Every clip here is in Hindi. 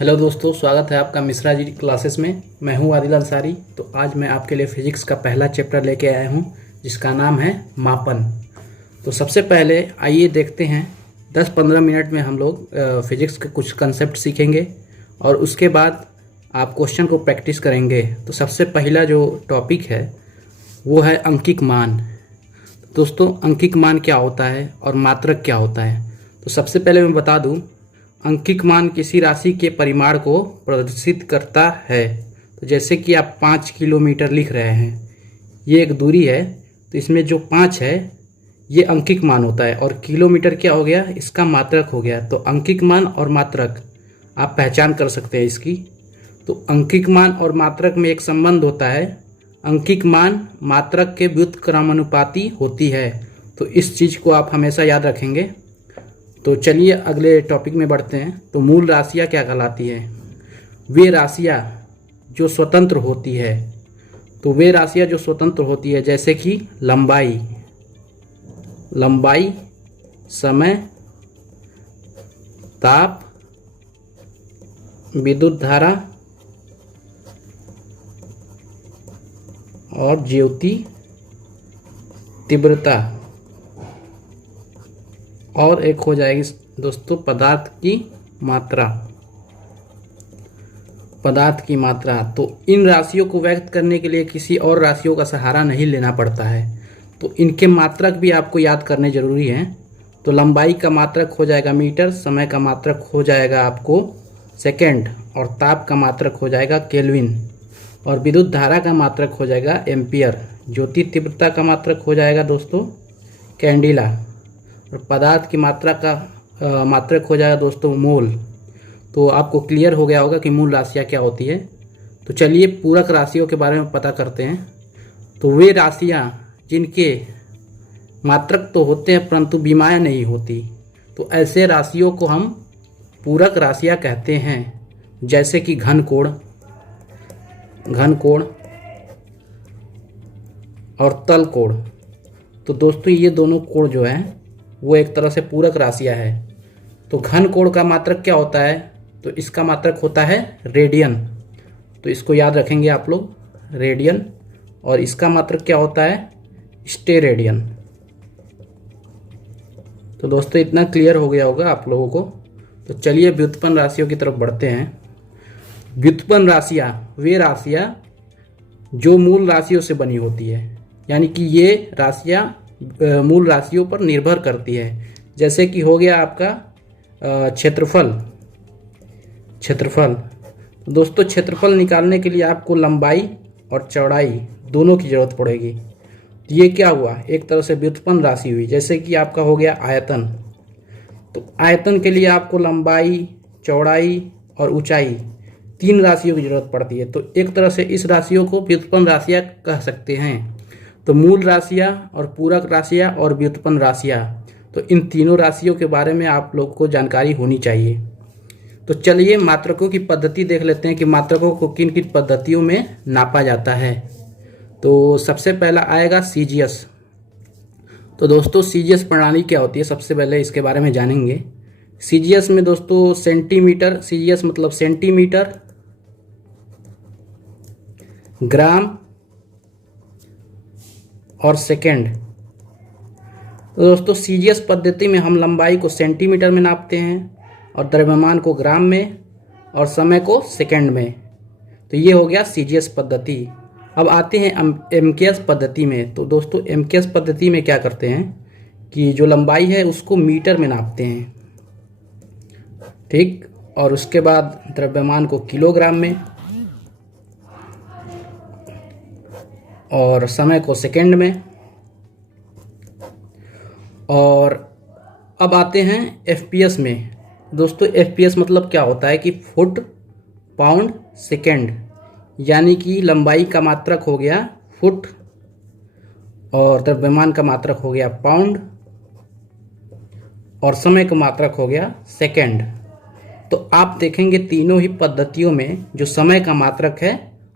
हेलो दोस्तों, स्वागत है आपका मिश्रा जी क्लासेस में। मैं हूं आदिल अंसारी। तो आज मैं आपके लिए फिजिक्स का पहला चैप्टर लेके आया हूं जिसका नाम है मापन। तो सबसे पहले आइए देखते हैं 10-15 मिनट में हम लोग फिजिक्स के कुछ कंसेप्ट सीखेंगे और उसके बाद आप क्वेश्चन को प्रैक्टिस करेंगे। तो सबसे पहला जो टॉपिक है वो है अंकिक मान। दोस्तों, अंकिक मान क्या होता है और मात्रक क्या होता है? तो सबसे पहले मैं बता दूं, अंकिक मान किसी राशि के परिमाण को प्रदर्शित करता है। तो जैसे कि आप 5 किलोमीटर लिख रहे हैं, ये एक दूरी है, तो इसमें जो 5 है ये अंकिक मान होता है और किलोमीटर क्या हो गया, इसका मात्रक हो गया। तो अंकिक मान और मात्रक आप पहचान कर सकते हैं इसकी। तो अंकिक मान और मात्रक में एक संबंध होता है, अंकिक मान मात्रक के व्युत्क्रमानुपाती होती है। तो इस चीज़ को आप हमेशा याद रखेंगे। तो चलिए अगले टॉपिक में बढ़ते हैं। तो मूल राशियाँ क्या कहलाती है? वे राशियाँ जो स्वतंत्र होती है। तो वे राशियाँ जो स्वतंत्र होती है जैसे कि लंबाई, समय, ताप, विद्युत धारा और ज्योति तीव्रता। और एक हो जाएगी दोस्तों पदार्थ की मात्रा। तो इन राशियों को व्यक्त करने के लिए किसी और राशियों का सहारा नहीं लेना पड़ता है। तो इनके मात्रक भी आपको याद करने जरूरी हैं। तो लंबाई का मात्रक हो जाएगा मीटर, समय का मात्रक हो जाएगा आपको सेकंड और ताप का मात्रक हो जाएगा केल्विन और विद्युत धारा का मात्रक हो जाएगा एम्पियर। ज्योति तीव्रता का मात्रक हो जाएगा दोस्तों कैंडिला और पदार्थ की मात्रा का मात्रक हो जाएगा दोस्तों मोल। तो आपको क्लियर हो गया होगा कि मूल राशियाँ क्या होती है। तो चलिए पूरक राशियों के बारे में पता करते हैं। तो वे राशियाँ जिनके मात्रक तो होते हैं परंतु विमाएँ नहीं होती, तो ऐसे राशियों को हम पूरक राशियाँ कहते हैं। जैसे कि घन कोण और तल कोण। तो दोस्तों ये दोनों कोण जो है वो एक तरह से पूरक राशियाँ है। तो घन कोण का मात्रक क्या होता है? तो इसका मात्रक होता है रेडियन। तो इसको याद रखेंगे आप लोग, रेडियन। और इसका मात्रक क्या होता है? स्टेरेडियन। तो दोस्तों इतना क्लियर हो गया होगा आप लोगों को। तो चलिए व्युत्पन्न राशियों की तरफ बढ़ते हैं। व्युत्पन्न राशियाँ वे राशियाँ जो मूल राशियों से बनी होती है, यानी कि ये राशियाँ मूल राशियों पर निर्भर करती है। जैसे कि हो गया आपका क्षेत्रफल। दोस्तों क्षेत्रफल निकालने के लिए आपको लंबाई और चौड़ाई दोनों की जरूरत पड़ेगी। तो ये क्या हुआ, एक तरह से व्युत्पन्न राशि हुई। जैसे कि आपका हो गया आयतन। तो आयतन के लिए आपको लंबाई, चौड़ाई और ऊंचाई 3 राशियों की जरूरत पड़ती है। तो एक तरह से इस राशियों को व्युत्पन्न राशियाँ कह सकते हैं। तो मूल राशियाँ और पूरक राशियाँ और व्युत्पन्न राशियाँ, तो इन तीनों राशियों के बारे में आप लोग को जानकारी होनी चाहिए। तो चलिए मात्रकों की पद्धति देख लेते हैं कि मात्रकों को किन किन पद्धतियों में नापा जाता है। तो सबसे पहला आएगा सीजीएस। तो दोस्तों सीजीएस प्रणाली क्या होती है, सबसे पहले इसके बारे में जानेंगे। सीजीएस में दोस्तों सेंटीमीटर, सीजीएस मतलब सेंटीमीटर, ग्राम और सेकंड। तो दोस्तों सीजीएस पद्धति में हम लंबाई को सेंटीमीटर में नापते हैं और द्रव्यमान को ग्राम में और समय को सेकंड में। तो ये हो गया सीजीएस पद्धति। अब आते हैं एमकेएस पद्धति में। तो दोस्तों एमकेएस पद्धति में क्या करते हैं कि जो लंबाई है उसको मीटर में नापते हैं, ठीक, और उसके बाद द्रव्यमान को किलोग्राम में और समय को सेकंड में। और अब आते हैं एफपीएस में। दोस्तों एफपीएस मतलब क्या होता है कि फुट पाउंड सेकंड, यानी कि लंबाई का मात्रक हो गया फुट और द्रव्यमान का मात्रक हो गया पाउंड और समय का मात्रक हो गया सेकंड। तो आप देखेंगे तीनों ही पद्धतियों में जो समय का मात्रक है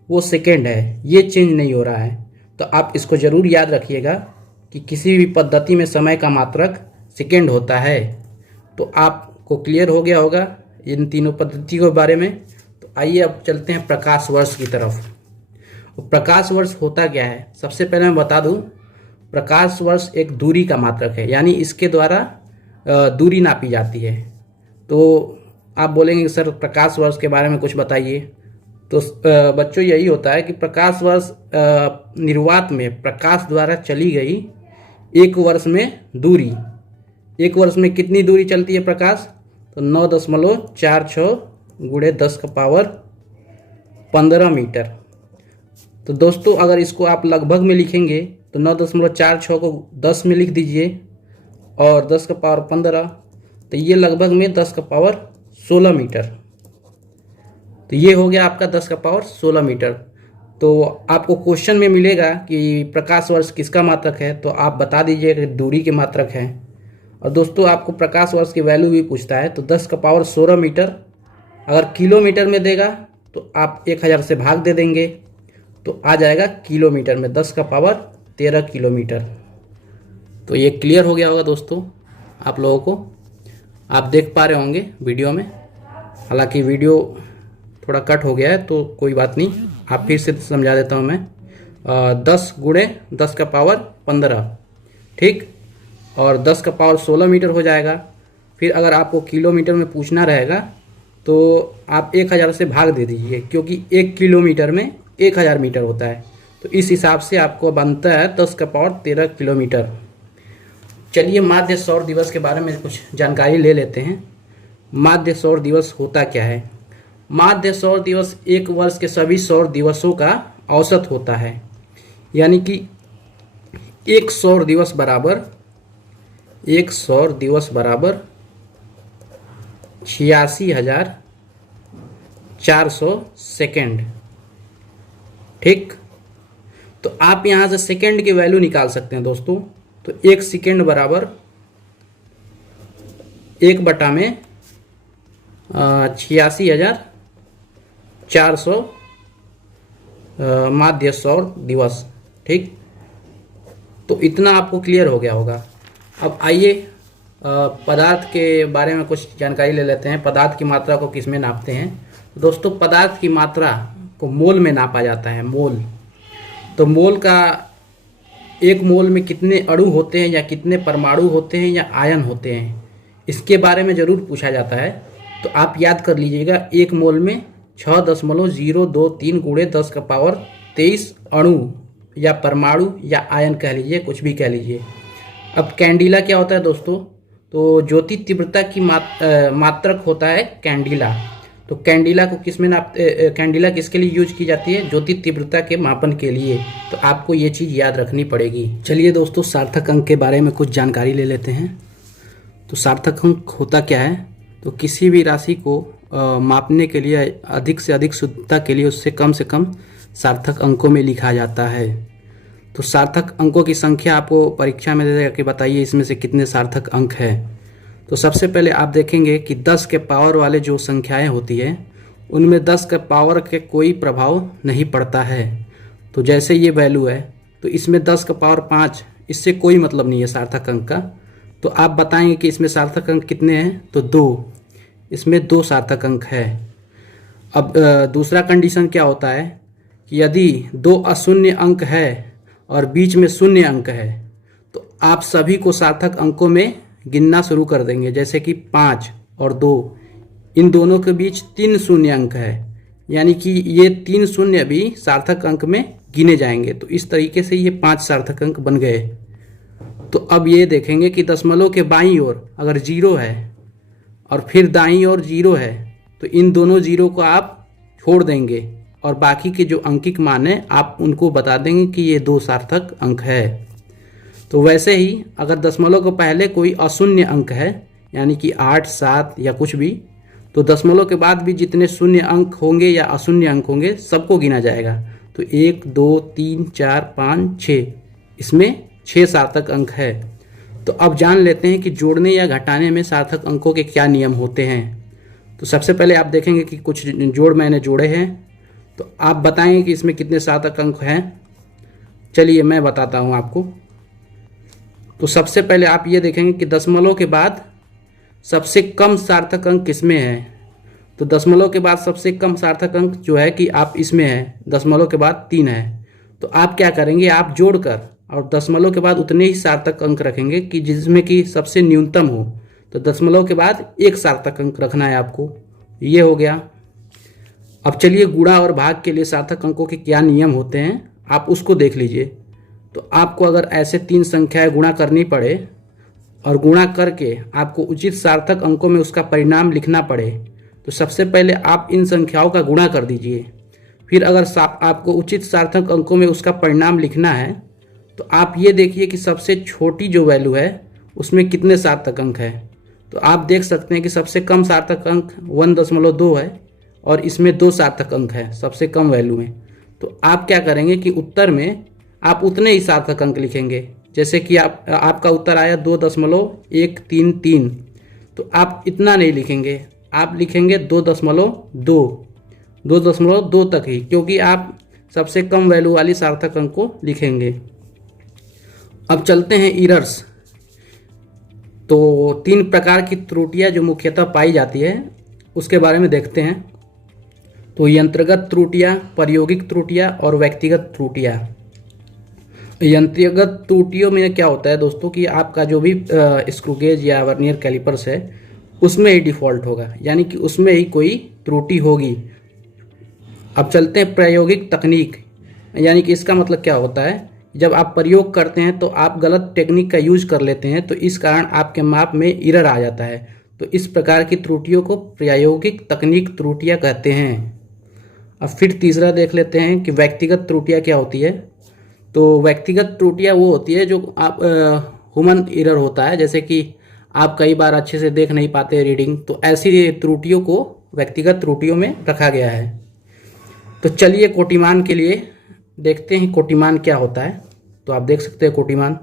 वो सेकंड है, ये चेंज नहीं हो रहा है। तो आप इसको ज़रूर याद रखिएगा कि किसी भी पद्धति में समय का मात्रक सेकंड होता है। तो आपको क्लियर हो गया होगा इन तीनों पद्धतियों के बारे में। तो आइए अब चलते हैं प्रकाश वर्ष की तरफ। प्रकाश वर्ष होता क्या है, सबसे पहले मैं बता दूं, प्रकाश वर्ष एक दूरी का मात्रक है, यानी इसके द्वारा दूरी नापी जाती है। तो आप बोलेंगे सर प्रकाश वर्ष के बारे में कुछ बताइए। तो बच्चों यही होता है कि प्रकाश वर्ष निर्वात में प्रकाश द्वारा चली गई एक वर्ष में दूरी। एक वर्ष में कितनी दूरी चलती है प्रकाश, तो 9.46 गुणे 10⁻15 मीटर। तो दोस्तों अगर इसको आप लगभग में लिखेंगे तो 9.46 को 10 में लिख दीजिए और 10⁻15, तो ये लगभग में 10⁻16 मीटर। तो ये हो गया आपका 10⁻16 मीटर। तो आपको क्वेश्चन में मिलेगा कि प्रकाश वर्ष किसका मात्रक है, तो आप बता दीजिए कि दूरी के मात्रक है। और दोस्तों आपको प्रकाश वर्ष की वैल्यू भी पूछता है, तो 10⁻16 मीटर अगर किलोमीटर में देगा तो आप 1000 से भाग दे देंगे तो आ जाएगा किलोमीटर में 10⁻13 किलोमीटर। तो ये क्लियर हो गया होगा दोस्तों आप लोगों को, आप देख पा रहे होंगे वीडियो में। हालांकि वीडियो थोड़ा कट हो गया है तो कोई बात नहीं, आप फिर से समझा देता हूँ मैं। 10 गुणे 10⁻15 ठीक, और 10⁻16 मीटर हो जाएगा। फिर अगर आपको किलोमीटर में पूछना रहेगा तो आप 1000 से भाग दे दीजिए, क्योंकि 1 किलोमीटर में 1000 मीटर होता है। तो इस हिसाब से आपको बनता है 10⁻13 किलोमीटर। चलिए माध्य सौर दिवस के बारे में कुछ जानकारी ले लेते हैं। माध्य सौर दिवस होता क्या है। माध्य सौर दिवस एक वर्ष के सभी सौर दिवसों का औसत होता है, यानी कि एक सौर दिवस बराबर 86,400 सेकेंड ठीक। तो आप यहां से सेकेंड की वैल्यू निकाल सकते हैं दोस्तों। तो 1 सेकेंड बराबर 1/में 86,400 माध्य सौर दिवस ठीक। तो इतना आपको क्लियर हो गया होगा। अब आइए पदार्थ के बारे में कुछ जानकारी ले लेते हैं। पदार्थ की मात्रा को किस में नापते हैं। दोस्तों पदार्थ की मात्रा को मोल में नापा जाता है, मोल। तो मोल का, एक मोल में कितने अणु होते हैं या कितने परमाणु होते हैं या आयन होते हैं, इसके बारे में ज़रूर पूछा जाता है। तो आप याद कर लीजिएगा, एक मोल में 6.023 गुणे 10⁻23 अणु या परमाणु या आयन कह लीजिए, कुछ भी कह लीजिए। अब कैंडिला क्या होता है दोस्तों, तो ज्योति तीव्रता की मात्रक होता है कैंडिला। तो कैंडिला को किस में कैंडिला किसके लिए यूज की जाती है, ज्योति तीव्रता के मापन के लिए। तो आपको ये चीज़ याद रखनी पड़ेगी। चलिए दोस्तों सार्थक अंक के बारे में कुछ जानकारी ले लेते हैं। तो सार्थक अंक होता क्या है, तो किसी भी राशि को मापने के लिए अधिक से अधिक शुद्धता के लिए उससे कम से कम सार्थक अंकों में लिखा जाता है। तो सार्थक अंकों की संख्या आपको परीक्षा में दे देगा कि बताइए इसमें से कितने सार्थक अंक है। तो सबसे पहले आप देखेंगे कि 10 के पावर वाले जो संख्याएं होती है उनमें 10 के पावर के कोई प्रभाव नहीं पड़ता है। तो जैसे ये वैल्यू है तो इसमें 10 का पावर 5, इससे कोई मतलब नहीं है सार्थक अंक का। तो आप बताएंगे कि इसमें सार्थक अंक कितने हैं, तो 2, इसमें 2 सार्थक अंक है। अब दूसरा कंडीशन क्या होता है कि यदि 2 अशून्य अंक है और बीच में शून्य अंक है तो आप सभी को सार्थक अंकों में गिनना शुरू कर देंगे। जैसे कि 5 और 2, इन दोनों के बीच 3 शून्य अंक है, यानी कि ये 3 शून्य भी सार्थक अंक में गिने जाएंगे। तो इस तरीके से ये 5 सार्थक अंक बन गए। तो अब ये देखेंगे कि दशमलव के बाईं ओर अगर 0 है और फिर दाईं ओर 0 है तो इन दोनों 0 को आप छोड़ देंगे और बाकी के जो अंकिक मान है आप उनको बता देंगे कि ये 2 सार्थक अंक है। तो वैसे ही अगर दशमलव के पहले कोई अशून्य अंक है, यानी कि 8, 7 या कुछ भी, तो दशमलव के बाद भी जितने शून्य अंक होंगे या अशून्य अंक होंगे सबको गिना जाएगा। तो 1, 2, 3, 4, 5, 6, इसमें 6 सार्थक अंक है। तो अब जान लेते हैं कि जोड़ने या घटाने में सार्थक अंकों के क्या नियम होते हैं। तो सबसे पहले आप देखेंगे कि कुछ जोड़ मैंने जोड़े हैं, तो आप बताएंगे कि इसमें कितने सार्थक अंक हैं। चलिए मैं बताता हूं आपको। तो सबसे पहले आप ये देखेंगे कि दशमलव के बाद सबसे कम सार्थक अंक किसमें है, तो दशमलव के बाद सबसे कम सार्थक अंक जो है कि आप इसमें है, दशमलव के बाद 3 है। तो आप क्या करेंगे, आप जोड़कर और दशमलव के बाद उतने ही सार्थक अंक रखेंगे कि जिसमें कि सबसे न्यूनतम हो। तो दशमलव के बाद 1 सार्थक अंक रखना है आपको। ये हो गया। अब चलिए गुणा और भाग के लिए सार्थक अंकों के क्या नियम होते हैं आप उसको देख लीजिए। तो आपको अगर ऐसे 3 संख्याएं गुणा करनी पड़े और गुणा करके आपको उचित सार्थक अंकों में उसका परिणाम लिखना पड़े, तो सबसे पहले आप इन संख्याओं का गुणा कर दीजिए। फिर अगर आपको उचित सार्थक अंकों में उसका परिणाम लिखना है तो आप ये देखिए कि सबसे छोटी जो वैल्यू है उसमें कितने सार्थक अंक है। तो आप देख सकते हैं कि सबसे कम सार्थक अंक 1.2 है और इसमें 2 सार्थक अंक है सबसे कम वैल्यू में। तो आप क्या करेंगे कि उत्तर में आप उतने ही सार्थक अंक लिखेंगे। जैसे कि आपका उत्तर आया 2.133, तो आप इतना नहीं लिखेंगे, आप लिखेंगे 2.2 तक ही, क्योंकि आप सबसे कम वैल्यू वाली सार्थक अंक को लिखेंगे। अब चलते हैं एरर्स। तो 3 प्रकार की त्रुटियां जो मुख्यतः पाई जाती है उसके बारे में देखते हैं। तो यंत्रगत त्रुटियां, प्रायोगिक त्रुटियां और व्यक्तिगत त्रुटियां। यंत्रगत त्रुटियों में क्या होता है दोस्तों कि आपका जो भी स्क्रू गेज या वर्नियर कैलिपर्स है उसमें ही डिफॉल्ट होगा, यानी कि उसमें ही कोई त्रुटि होगी। अब चलते हैं प्रायोगिक तकनीक, यानी कि इसका मतलब क्या होता है, जब आप प्रयोग करते हैं तो आप गलत टेक्निक का यूज कर लेते हैं, तो इस कारण आपके माप में एरर आ जाता है। तो इस प्रकार की त्रुटियों को प्रायोगिक तकनीक त्रुटियां कहते हैं। अब फिर तीसरा देख लेते हैं कि व्यक्तिगत त्रुटियां क्या होती है। तो व्यक्तिगत त्रुटियां वो होती है जो आप ह्यूमन एरर होता है, जैसे कि आप कई बार अच्छे से देख नहीं पाते रीडिंग, तो ऐसी त्रुटियों को व्यक्तिगत त्रुटियों में रखा गया है। तो चलिए कोटिमान के लिए देखते हैं कोटिमान क्या होता है। तो आप देख सकते हैं कोटिमान,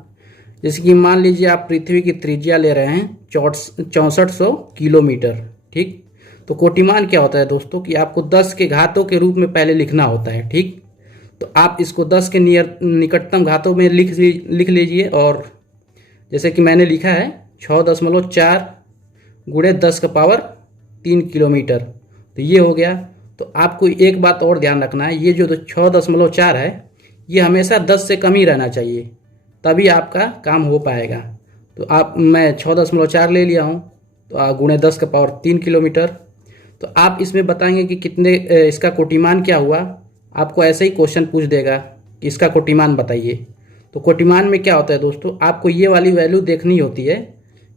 जैसे कि मान लीजिए आप पृथ्वी की त्रिज्या ले रहे हैं 6400 किलोमीटर, ठीक। तो कोटिमान क्या होता है दोस्तों कि आपको 10 के घातों के रूप में पहले लिखना होता है, ठीक। तो आप इसको 10 के निकटतम घातों में लिख लीजिए, और जैसे कि मैंने लिखा है 6.4 गुणे 10 का पावर 3 किलोमीटर। तो ये हो गया। तो आपको एक बात और ध्यान रखना है, ये जो 6.4 है ये हमेशा 10 से कम ही रहना चाहिए, तभी आपका काम हो पाएगा। तो मैं 6.4 ले लिया हूँ, तो गुणे 10 का पावर 3 किलोमीटर। तो आप इसमें बताएंगे कि कितने इसका कोटिमान क्या हुआ। आपको ऐसे ही क्वेश्चन पूछ देगा कि इसका कोटिमान बताइए। तो कोटिमान में क्या होता है दोस्तों, आपको ये वाली वैल्यू देखनी होती है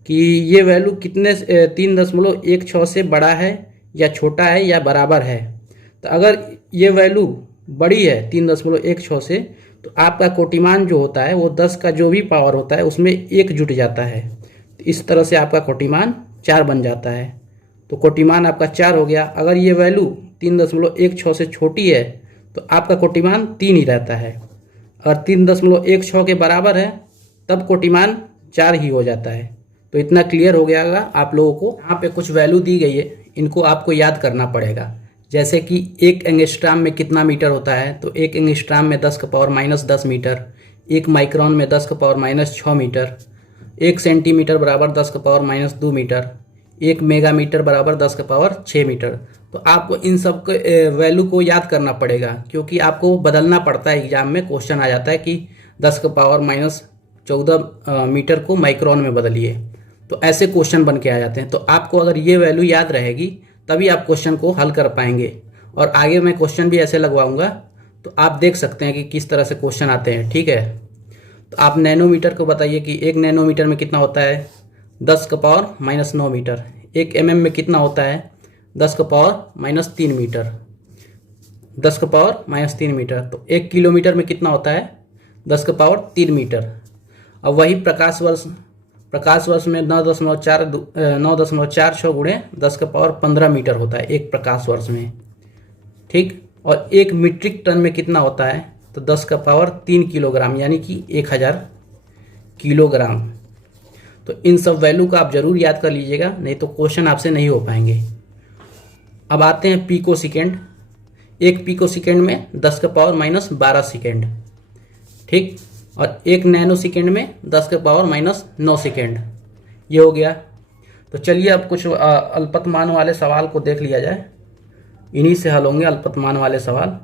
कि ये वैल्यू कितने 3.16 से बड़ा है या छोटा है या बराबर है। तो अगर ये वैल्यू बड़ी है 3.16 से, तो आपका कोटिमान जो होता है वो 10 का जो भी पावर होता है उसमें 1 जुट जाता है। तो इस तरह से आपका कोटिमान 4 बन जाता है। तो कोटिमान आपका 4 हो गया। अगर ये वैल्यू 3.16 से छोटी है तो आपका कोटिमान 3 ही रहता है। अगर 3.16 के बराबर है तब कोटिमान 4 ही हो जाता है। तो इतना क्लियर हो गया होगा आप लोगों को। यहाँ पे कुछ वैल्यू दी गई है, इनको आपको याद करना पड़ेगा। जैसे कि 1 एंगस्ट्राम में कितना मीटर होता है, तो 1 एंगस्ट्राम में 10 का पावर -10 मीटर, 1 माइक्रोन में 10 का पावर -6 मीटर, 1 सेंटीमीटर बराबर 10 का पावर -2 मीटर, 1 मेगामीटर बराबर 10 का पावर 6 मीटर। तो आपको इन सब के वैल्यू को याद करना पड़ेगा, क्योंकि आपको बदलना पड़ता है। एग्जाम में क्वेश्चन आ जाता है कि 10 का पावर -14 मीटर को माइक्रोन में बदलिए, तो ऐसे क्वेश्चन बन के आ जाते हैं। तो आपको अगर ये वैल्यू याद रहेगी तभी आप क्वेश्चन को हल कर पाएंगे। और आगे मैं क्वेश्चन भी ऐसे लगवाऊंगा, तो आप देख सकते हैं कि किस तरह से क्वेश्चन आते हैं, ठीक है। तो आप नैनोमीटर को बताइए कि 1 नैनोमीटर में कितना होता है, 10 का पावर -9 मीटर। 1 mm में कितना होता है, 10 का पावर -3 मीटर, 10 का पावर -3 मीटर। तो 1 किलोमीटर में कितना होता है, 10 का पावर 3 मीटर। अब वही प्रकाश वर्ष में 9.46 गुणे 10 का पावर 15 मीटर होता है एक प्रकाश वर्ष में, ठीक। और 1 मीट्रिक टन में कितना होता है, तो 10 का पावर 3 किलोग्राम, यानी कि 1000 किलोग्राम। तो इन सब वैल्यू का आप जरूर याद कर लीजिएगा, नहीं तो क्वेश्चन आपसे नहीं हो पाएंगे। अब आते हैं पीको सेकेंड। 1 पीको सेकेंड में 10 का पावर -12 सेकेंड, ठीक। और 1 नैनो सेकेंड में 10 का पावर -9 सेकेंड, ये हो गया। तो चलिए अब कुछ अल्पतमान वाले सवाल को देख लिया जाए। इन्हीं से हल होंगे अल्पतमान वाले सवाल।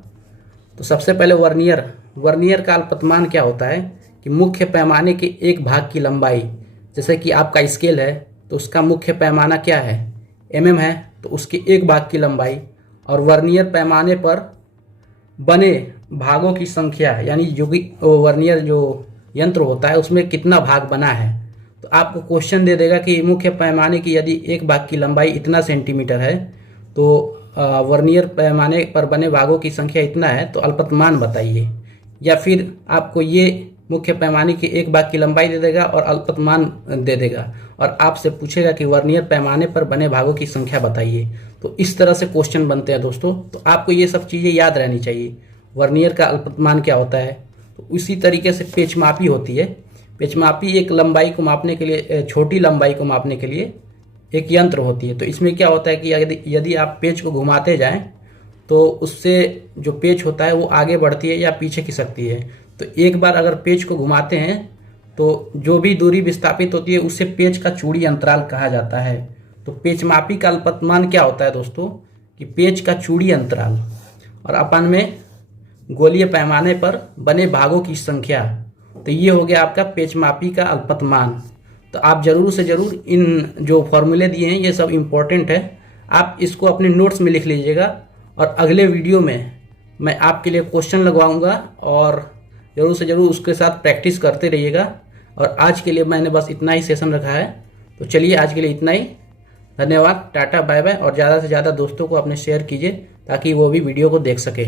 तो सबसे पहले वर्नियर का अल्पतमान क्या होता है कि मुख्य पैमाने के एक भाग की लंबाई, जैसे कि आपका स्केल है तो उसका मुख्य पैमाना क्या है, mm है, तो उसके एक भाग की लंबाई, और वर्नियर पैमाने पर बने भागों की संख्या, यानी जो भी वर्नियर जो यंत्र होता है उसमें कितना भाग बना है। तो आपको क्वेश्चन दे देगा कि मुख्य पैमाने की यदि एक भाग की लंबाई इतना सेंटीमीटर है तो वर्नियर पैमाने पर बने भागों की संख्या इतना है, तो अल्पतमान बताइए। या फिर आपको ये मुख्य पैमाने की एक भाग की लंबाई दे देगा और अल्पतमान दे देगा और आपसे पूछेगा कि वर्नियर पैमाने पर बने भागों की संख्या बताइए। तो इस तरह से क्वेश्चन बनते हैं दोस्तों। तो आपको ये सब चीज़ें याद रहनी चाहिए। वर्नियर का अल्पतमान क्या होता है, तो इसी तरीके से पेचमापी होती है। पेचमापी एक लंबाई को मापने के लिए, छोटी लंबाई को मापने के लिए एक यंत्र होती है। तो इसमें क्या होता है कि यदि आप पेच को घुमाते जाएं तो उससे जो पेच होता है वो आगे बढ़ती है या पीछे खिसकती है। तो एक बार अगर पेच को घुमाते हैं तो जो भी दूरी विस्थापित होती है उससे पेच का चूड़ी अंतराल कहा जाता है। तो पेचमापी का अल्पतमान क्या होता है दोस्तों कि पेच का चूड़ी अंतराल, और अपन में गोलीय पैमाने पर बने भागों की संख्या। तो ये हो गया आपका पेचमापी का अल्पतमान। तो आप जरूर से जरूर इन जो फॉर्मूले दिए हैं ये सब इम्पोर्टेंट है, आप इसको अपने नोट्स में लिख लीजिएगा। और अगले वीडियो में मैं आपके लिए क्वेश्चन लगवाऊंगा और ज़रूर से ज़रूर उसके साथ प्रैक्टिस करते रहिएगा। और आज के लिए मैंने बस इतना ही सेशन रखा है। तो चलिए आज के लिए इतना ही। धन्यवाद, टाटा, बाय बाय। और ज़्यादा से ज़्यादा दोस्तों को अपने शेयर कीजिए ताकि वो भी वीडियो को देख सके।